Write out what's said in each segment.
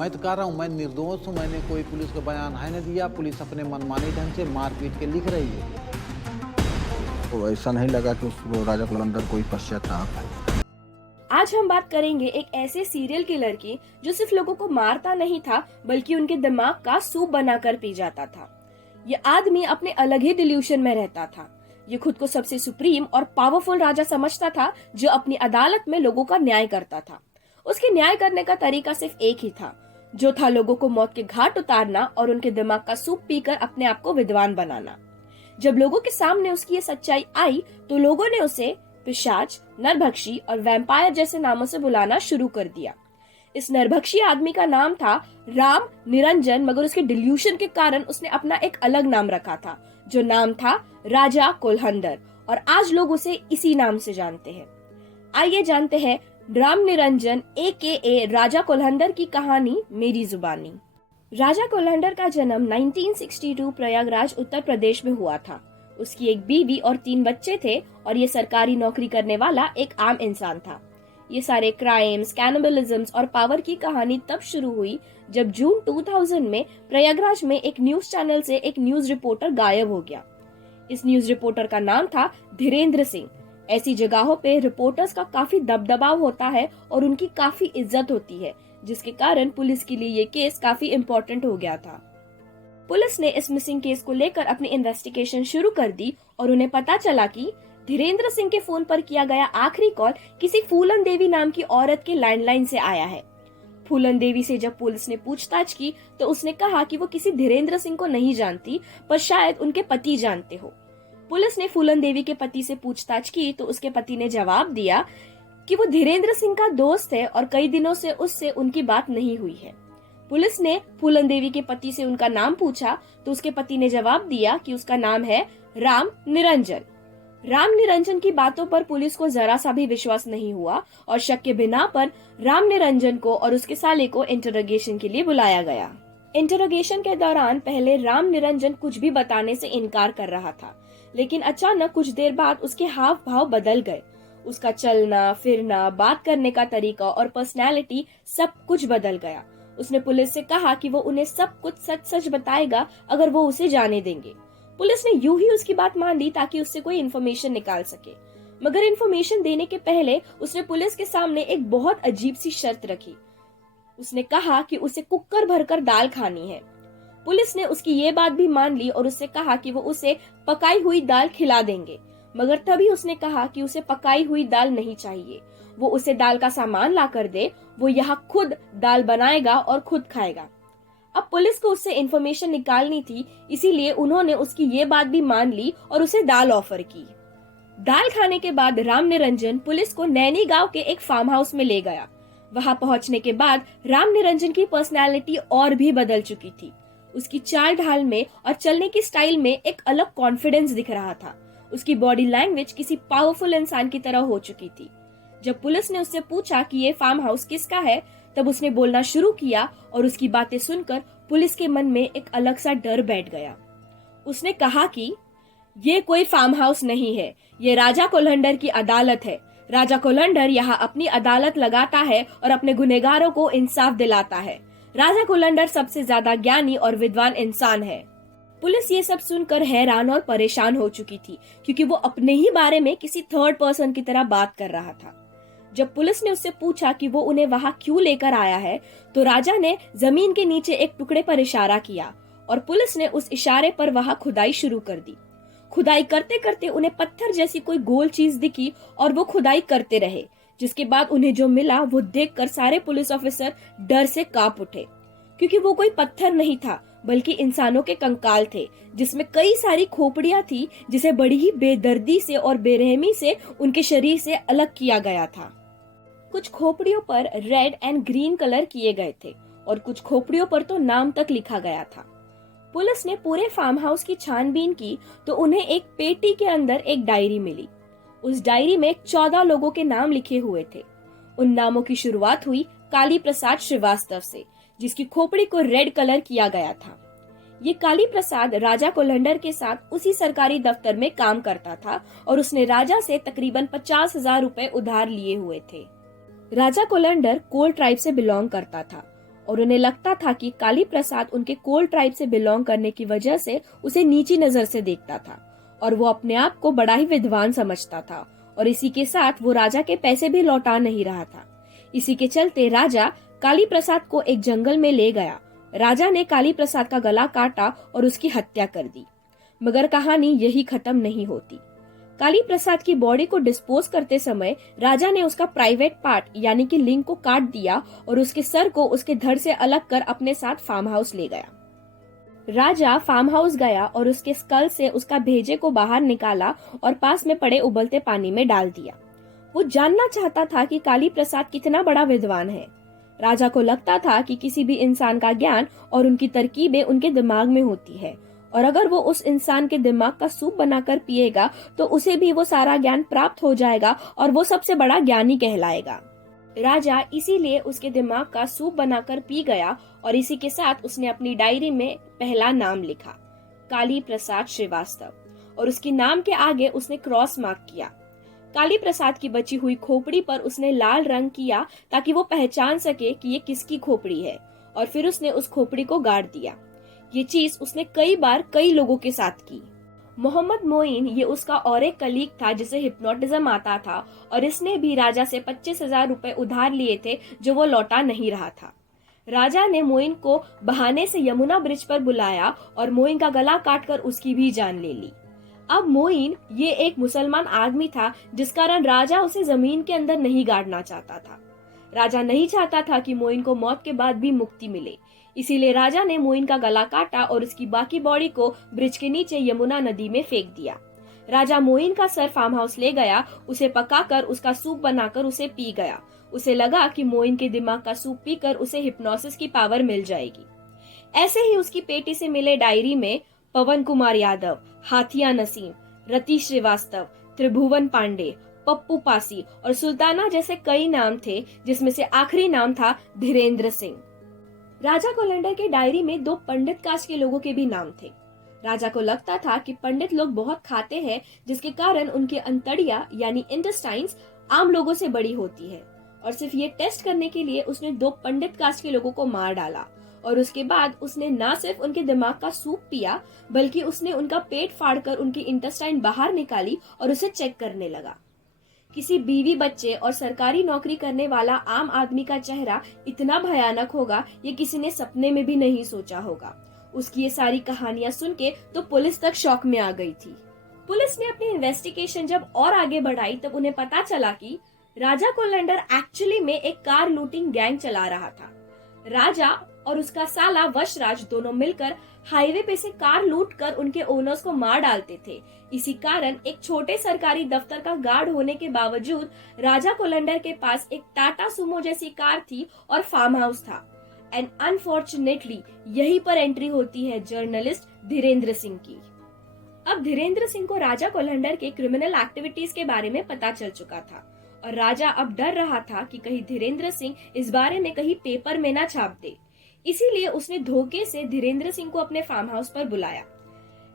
मैं तो कह रहा हूँ मैं निर्दोष हूँ, मैंने कोई पुलिस को बयान है नहीं दिया। पुलिस अपने मनमानी ढंग से मार पीट के लिख रही है। तो ऐसा नहीं लगा कि उसको राजा को अंदर कोई पश्चाताप है? आज हम बात करेंगे एक ऐसे सीरियल किलर की जो सिर्फ लोगों को मारता नहीं था बल्कि उनके दिमाग का सूप बनाकर पी जाता था। ये आदमी अपने अलग ही डिल्यूशन में रहता था। ये खुद को सबसे सुप्रीम और पावरफुल राजा समझता था जो अपनी अदालत में लोगों का न्याय करता था। उसके न्याय करने का तरीका सिर्फ एक ही था, जो था लोगों को मौत के घाट उतारना और उनके दिमाग का सूप पीकर अपने आप को विद्वान बनाना। जब लोगों के सामने उसकी ये सच्चाई आई तो लोगों ने उसे पिशाच, नरभक्षी और वैम्पायर जैसे नामों से बुलाना शुरू कर दिया। इस नरभक्षी आदमी का नाम था राम निरंजन, मगर उसके डिल्यूशन के कारण उसने अपना एक अलग नाम रखा था, जो नाम था राजा कोल्हंडर, और आज लोग उसे इसी नाम से जानते हैं। आइए जानते हैं राम निरंजन AKA राजा कोल्हंडर की कहानी मेरी जुबानी। राजा कोल्हंडर का जन्म 1962 प्रयागराज उत्तर प्रदेश में हुआ था। उसकी एक बीवी और 3 बच्चे थे और ये सरकारी नौकरी करने वाला एक आम इंसान था। ये सारे क्राइम्स, कैनिबलिज्म्स और पावर की कहानी तब शुरू हुई जब जून 2000 में प्रयागराज में एक न्यूज चैनल से एक न्यूज रिपोर्टर गायब हो गया। इस न्यूज रिपोर्टर का नाम था धीरेन्द्र सिंह। ऐसी जगहों पे रिपोर्टर्स का काफी दबदबाव होता है और उनकी काफी इज्जत होती है, जिसके कारण पुलिस के लिए ये केस काफी इम्पोर्टेंट हो गया था। पुलिस ने इस मिसिंग केस को लेकर अपनी इन्वेस्टिगेशन शुरू कर दी और उन्हें पता चला कि धीरेन्द्र सिंह के फोन पर किया गया आखिरी कॉल किसी फूलन देवी नाम की औरत के लैंडलाइन से आया है। फूलन देवी से जब पुलिस ने पूछताछ की तो उसने कहा कि वो किसी धीरेन्द्र सिंह को नहीं जानती, पर शायद उनके पति जानते हो। पुलिस ने फूलन देवी के पति से पूछताछ की तो उसके पति ने जवाब दिया कि वो धीरेन्द्र सिंह का दोस्त है और कई दिनों से उससे उनकी बात नहीं हुई है। पुलिस ने फूलन देवी के पति से उनका नाम पूछा तो उसके पति ने जवाब दिया कि उसका नाम है राम निरंजन। राम निरंजन की बातों पर पुलिस को जरा सा भी विश्वास नहीं हुआ और शक के बिना पर राम निरंजन को और उसके साले को इंटरोगेशन के लिए बुलाया गया। इंटरोगेशन के दौरान पहले राम निरंजन कुछ भी बताने से इनकार कर रहा था, लेकिन अचानक कुछ देर बाद उसके हाव भाव बदल गए। उसका चलना फिरना, बात करने का तरीका और पर्सनैलिटी सब कुछ बदल गया। उसने पुलिस से कहा कि वो उन्हें सब कुछ सच सच बताएगा अगर वो उसे जाने देंगे। पुलिस ने यूं ही उसकी बात मान ली ताकि उससे कोई इन्फॉर्मेशन निकाल सके, मगर इन्फॉर्मेशन देने के पहले उसने पुलिस के सामने एक बहुत अजीब सी शर्त रखी। उसने कहा कि उसे कुकर भरकर दाल खानी है। पुलिस ने उसकी ये बात भी मान ली और उससे कहा कि वो उसे पकाई हुई दाल खिला देंगे, मगर तभी उसने कहा कि उसे पकाई हुई दाल नहीं चाहिए, वो उसे दाल का सामान ला कर दे, वो यहाँ खुद दाल बनाएगा और खुद खाएगा। अब पुलिस को उससे इन्फॉर्मेशन निकालनी थी, इसीलिए उन्होंने उसकी ये बात भी मान ली और उसे दाल ऑफर की। दाल खाने के बाद राम निरंजन पुलिस को नैनी गांव के एक फार्म हाउस में ले गया। वहां पहुंचने के बाद राम निरंजन की पर्सनैलिटी और भी बदल चुकी थी। उसकी चाल ढाल में और चलने की स्टाइल में एक अलग कॉन्फिडेंस दिख रहा था। उसकी बॉडी लैंग्वेज किसी पावरफुल इंसान की तरह हो चुकी थी। जब पुलिस ने उससे पूछा कि ये फार्म हाउस किसका है, तब उसने बोलना शुरू किया और उसकी बातें सुनकर पुलिस के मन में एक अलग सा डर बैठ गया। उसने कहा कि ये कोई फार्म हाउस नहीं है, ये राजा कोल्हंडर की अदालत है। राजा कोल्हंडर यहाँ अपनी अदालत लगाता है और अपने गुनहगारों को इंसाफ दिलाता है। राजा कोल्हंडर सबसे ज्यादा ज्ञानी और विद्वान इंसान है। पुलिस ये सब सुनकर हैरान और परेशान हो चुकी थी, क्योंकि वो अपने ही बारे में किसी थर्ड पर्सन की तरह बात कर रहा था। जब पुलिस ने उससे पूछा कि वो उन्हें वहां क्यों लेकर आया है, तो राजा ने जमीन के नीचे एक टुकड़े पर इशारा किया और पुलिस ने उस इशारे पर वहां खुदाई शुरू कर दी। खुदाई करते करते उन्हें पत्थर जैसी कोई गोल चीज दिखी और वो खुदाई करते रहे, जिसके बाद उन्हें जो मिला वो देखकर सारे पुलिस ऑफिसर डर से कांप उठे, क्योंकि वो कोई पत्थर नहीं था बल्कि इंसानों के कंकाल थे, जिसमें कई सारी खोपड़ियां थी, जिसे बड़ी ही बेदर्दी से और बेरहमी से उनके शरीर से अलग किया गया था। कुछ खोपड़ियों पर रेड एंड ग्रीन कलर किए गए थे और कुछ खोपड़ियों पर तो नाम तक लिखा गया था। पुलिस ने पूरे फार्म हाउस की छानबीन की तो उन्हें एक पेटी के अंदर एक डायरी मिली। उस डायरी में 14 लोगों के नाम लिखे हुए थे। उन नामों की शुरुआत हुई काली प्रसाद श्रीवास्तव से, जिसकी खोपड़ी को रेड कलर किया गया था। ये काली प्रसाद राजा कोल्हंडर के साथ उसी सरकारी दफ्तर में काम करता था और उसने राजा से तकरीबन 50,000 रुपए उधार लिए हुए थे। राजा कोल्हंडर कोल ट्राइब से बिलोंग करता था और उन्हें लगता था कि काली प्रसाद उनके कोल ट्राइब से बिलोंग करने की वजह से उसे नीची नजर से देखता था और वो अपने आप को बड़ा ही विद्वान समझता था और इसी के साथ वो राजा के पैसे भी लौटा नहीं रहा था। इसी के चलते राजा काली प्रसाद को एक जंगल में ले गया। राजा ने काली प्रसाद का गला काटा और उसकी हत्या कर दी, मगर कहानी यही खत्म नहीं होती। काली प्रसाद की बॉडी को डिस्पोज करते समय राजा ने उसका प्राइवेट पार्ट यानी कि लिंग को काट दिया और उसके सर को उसके धड़ से अलग कर अपने साथ फार्म हाउस ले गया। राजा फार्म हाउस गया और उसके स्कल से उसका भेजे को बाहर निकाला और पास में पड़े उबलते पानी में डाल दिया। वो जानना चाहता था कि काली प्रसाद कितना बड़ा विद्वान है। राजा को लगता था कि किसी भी इंसान का ज्ञान और उनकी तरकीबें उनके दिमाग में होती है और अगर वो उस इंसान के दिमाग का सूप बनाकर पिएगा तो उसे भी वो सारा ज्ञान प्राप्त हो जाएगा और वो सबसे बड़ा ज्ञानी कहलाएगा। राजा इसीलिए उसके दिमाग का सूप बनाकर पी गया और इसी के साथ उसने अपनी डायरी में पहला नाम लिखा, काली प्रसाद श्रीवास्तव, और उसके नाम के आगे उसने क्रॉस मार्क किया। काली प्रसाद की बची हुई खोपड़ी पर उसने लाल रंग किया ताकि वो पहचान सके कि ये किसकी खोपड़ी है और फिर उसने उस खोपड़ी को गाड़ दिया। ये चीज उसने कई बार कई लोगों के साथ की। मोहम्मद मोइन ये उसका और एक कलीग था जिसे हिप्नोटिज्म आता था और इसने भी राजा से 25,000 रुपए उधार लिए थे जो वो लौटा नहीं रहा था। राजा ने मोइन को बहाने से यमुना ब्रिज पर बुलाया और मोइन का गला काटकर उसकी भी जान ले ली। अब मोइन ये एक मुसलमान आदमी था जिस कारण राजा उसे जमीन के अंदर नहीं गाड़ना चाहता था। राजा नहीं चाहता था कि मोइन को मौत के बाद भी मुक्ति मिले, इसीलिए राजा ने मोइन का गला काटा और उसकी बाकी बॉडी को ब्रिज के नीचे यमुना नदी में फेंक दिया। राजा मोइन का सर फार्म हाउस ले गया, उसे पकाकर उसका सूप बनाकर उसे पी गया। उसे लगा कि मोइन के दिमाग का सूप पीकर उसे हिप्नोसिस की पावर मिल जाएगी। ऐसे ही उसकी पेटी से मिले डायरी में पवन कुमार यादव, हाथिया नसीम, रति श्रीवास्तव, त्रिभुवन पांडे, पप्पू पासी और सुल्ताना जैसे कई नाम थे, जिसमें से आखिरी नाम था धीरेन्द्र सिंह। राजा कोलंडर के डायरी में 2 पंडित कास्ट के लोगों के भी नाम थे। राजा को लगता था कि पंडित लोग बहुत खाते हैं जिसके कारण उनकी अंतड़ियां यानी इंटेस्टाइन्स आम लोगों से बड़ी होती है और सिर्फ ये टेस्ट करने के लिए उसने 2 पंडित कास्ट के लोगों को मार डाला और उसके बाद उसने न सिर्फ उनके दिमाग का सूप पिया बल्कि उसने उनका पेट फाड़कर उनकी इंटेस्टाइन बाहर निकाली और उसे चेक करने लगा। किसी बीवी बच्चे और सरकारी नौकरी करने वाला आम आदमी का चेहरा इतना भयानक होगा ये किसी ने सपने में भी नहीं सोचा होगा। उसकी ये सारी कहानियां सुन के तो पुलिस तक शॉक में आ गई थी। पुलिस ने अपनी इन्वेस्टिगेशन जब और आगे बढ़ाई तब उन्हें पता चला कि राजा कोलंडर एक्चुअली में एक कार लूटिंग गैंग चला रहा था। राजा और उसका साला वशराज दोनों मिलकर हाईवे पे से कार लूट कर उनके ओनर्स को मार डालते थे। इसी कारण एक छोटे सरकारी दफ्तर का गार्ड होने के बावजूद राजा कोलंडर के पास एक टाटा सुमो जैसी कार थी और फार्म हाउस था। एंड अनफॉर्चुनेटली यहीं पर एंट्री होती है जर्नलिस्ट धीरेन्द्र सिंह की। अब धीरेन्द्र सिंह को राजा कोलंडर के क्रिमिनल एक्टिविटीज के बारे में पता चल चुका था और राजा अब डर रहा था कि कहीं धीरेन्द्र सिंह इस बारे में कहीं पेपर में ना छाप दे। इसीलिए उसने धोखे से धीरेन्द्र सिंह को अपने फार्म हाउस पर बुलाया।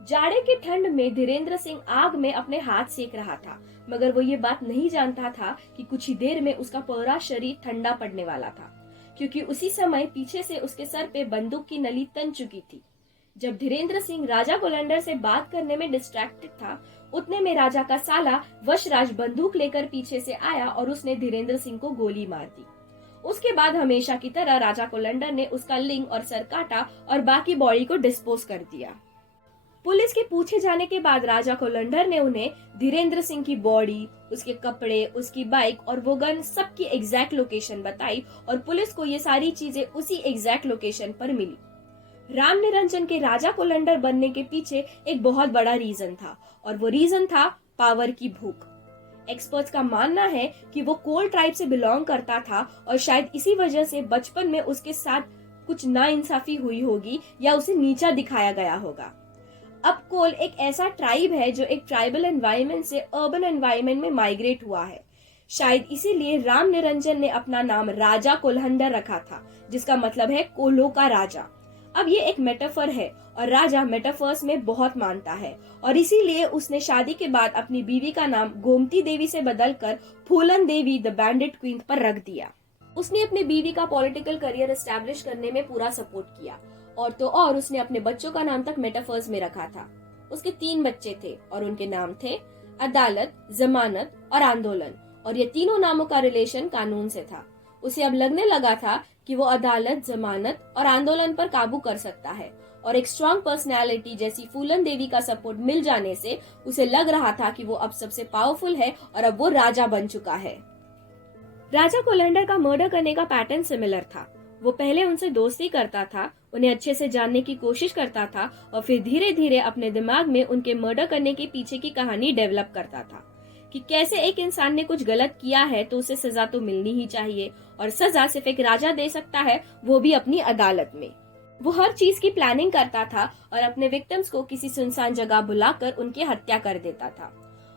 जाड़े की ठंड में धीरेन्द्र सिंह आग में अपने हाथ सेक रहा था, मगर वो ये बात नहीं जानता था कि कुछ ही देर में उसका पूरा शरीर ठंडा पड़ने वाला था, क्योंकि उसी समय पीछे से उसके सर पे बंदूक की नली तन चुकी थी। जब धीरेन्द्र सिंह राजा कोलंडर से बात करने में डिस्ट्रैक्टेड था, उतने में राजा का साला वशराज बंदूक लेकर पीछे से आया और उसने धीरेन्द्र सिंह को गोली मार दी। उसके बाद हमेशा की तरह राजा कोलंडर ने उसका लिंग और सर काटा और बाकी बॉडी को डिस्पोज कर दिया। पुलिस के पूछे जाने के बाद राजा कोलंडर ने उन्हें धीरेन्द्र सिंह की बॉडी, उसके कपड़े, उसकी बाइक और वो गन सबकी एग्जैक्ट लोकेशन बताई और पुलिस को ये सारी चीजें उसी एग्जैक्ट लोकेशन पर मिली। राम निरंजन के राजा कोलंडर बनने के पीछे एक बहुत बड़ा रीजन था और वो रीजन था पावर की भूख। एक्सपर्ट्स का मानना है कि वो कोल ट्राइब से बिलोंग करता था और शायद इसी वजह से बचपन में उसके साथ कुछ नाइंसाफी हुई होगी या उसे नीचा दिखाया गया होगा। अब कोल एक ऐसा ट्राइब है जो एक ट्राइबल एनवायरनमेंट से अर्बन एनवायरनमेंट में माइग्रेट हुआ है। शायद इसीलिए राम निरंजन ने अपना नाम राजा कोलंदर रखा था, जिसका मतलब है कोल्हों का राजा। अब ये एक मेटाफर है और राजा मेटाफर्स में बहुत मानता है और इसीलिए उसने शादी के बाद अपनी बीवी का नाम गोमती देवी से बदलकर फूलन देवी द बैंडेड क्वीन पर रख दिया। उसने अपनी बीवी का पॉलिटिकल करियर एस्टैब्लिश करने में पूरा सपोर्ट किया, और तो और उसने अपने बच्चों का नाम तक मेटाफर्स में रखा था। उसके 3 बच्चे थे और उनके नाम थे अदालत, जमानत और आंदोलन, और ये तीनों नामों का रिलेशन कानून से था। उसे अब लगने लगा था कि वो अदालत, जमानत और आंदोलन पर काबू कर सकता है, और एक स्ट्रॉन्ग पर्सनैलिटी जैसी फूलन देवी का सपोर्ट मिल जाने से उसे लग रहा था कि वो अब सबसे पावरफुल है और अब वो राजा बन चुका है। राजा कोलंडर का मर्डर करने का पैटर्न सिमिलर था। वो पहले उनसे दोस्ती करता था, उन्हें अच्छे से जानने की कोशिश करता था, और फिर धीरे धीरे अपने दिमाग में उनके मर्डर करने के पीछे की कहानी डेवलप करता था कि कैसे एक इंसान ने कुछ गलत किया है तो उसे सजा तो मिलनी ही चाहिए, और सजा सिर्फ एक राजा दे सकता है, वो भी अपनी अदालत में। वो हर चीज की प्लानिंग करता था और अपने विक्टिम्स को किसी सुनसान जगह बुलाकर उनकी हत्या कर देता था।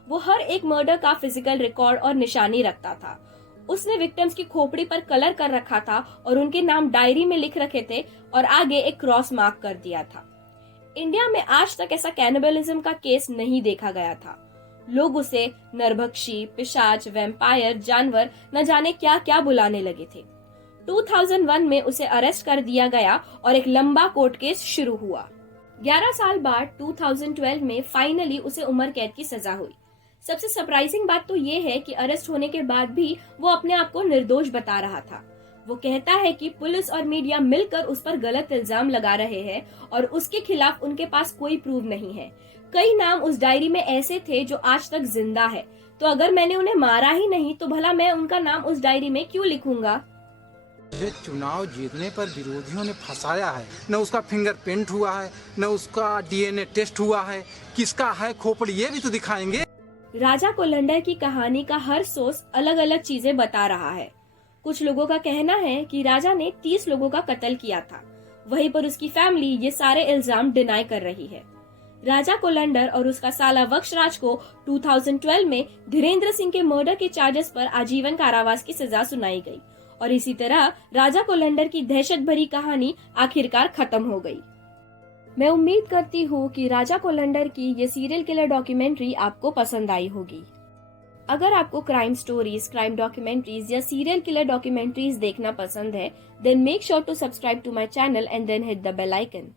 वो हर एक मर्डर का फिजिकल रिकॉर्ड और निशानी रखता था। उसने विक्टिम्स की खोपड़ी पर कलर कर रखा था और उनके नाम डायरी में लिख रखे थे और आगे एक क्रॉस मार्क कर दिया था। इंडिया में आज तक ऐसा कैनिबलिज्म का केस नहीं देखा गया था। लोग उसे नरभक्षी, पिशाच, वैम्पायर, जानवर, न जाने क्या क्या बुलाने लगे थे। 2001 में उसे अरेस्ट कर दिया गया और एक लंबा कोर्ट केस शुरू हुआ। 11 साल बाद 2012 में फाइनली उसे उम्र कैद की सजा हुई। सबसे सरप्राइजिंग बात तो ये है कि अरेस्ट होने के बाद भी वो अपने आप को निर्दोष बता रहा था। वो कहता है कि पुलिस और मीडिया मिलकर उस पर गलत इल्जाम लगा रहे हैं और उसके खिलाफ उनके पास कोई प्रूफ नहीं है। कई नाम उस डायरी में ऐसे थे जो आज तक जिंदा है, तो अगर मैंने उन्हें मारा ही नहीं तो भला मैं उनका नाम उस डायरी में क्यों लिखूंगा? चुनाव जीतने पर विरोधियों ने फंसाया है, न उसका फिंगरप्रिंट हुआ है, न उसका डीएनए टेस्ट हुआ है, किसका है खोपड़ी ये भी तो दिखाएंगे। राजा कोलंडर की कहानी का हर सोर्स अलग अलग चीजें बता रहा है। कुछ लोगों का कहना है कि राजा ने 30 लोगों का कत्ल किया था, वहीं पर उसकी फैमिली ये सारे इल्जाम डिनाई कर रही है। राजा कोलंडर और उसका साला वक्शराज को 2012 में धीरेन्द्र सिंह के मर्डर के चार्जेस पर आजीवन कारावास की सजा सुनाई गई, और इसी तरह राजा कोलंडर की दहशत भरी कहानी आखिरकार खत्म हो गई। मैं उम्मीद करती हूँ कि राजा कोलंडर की ये सीरियल किलर डॉक्यूमेंट्री आपको पसंद आई होगी। अगर आपको क्राइम स्टोरीज, क्राइम डॉक्यूमेंट्रीज या सीरियल किलर डॉक्यूमेंट्रीज देखना पसंद है, then make sure to subscribe to my channel and then hit the bell icon.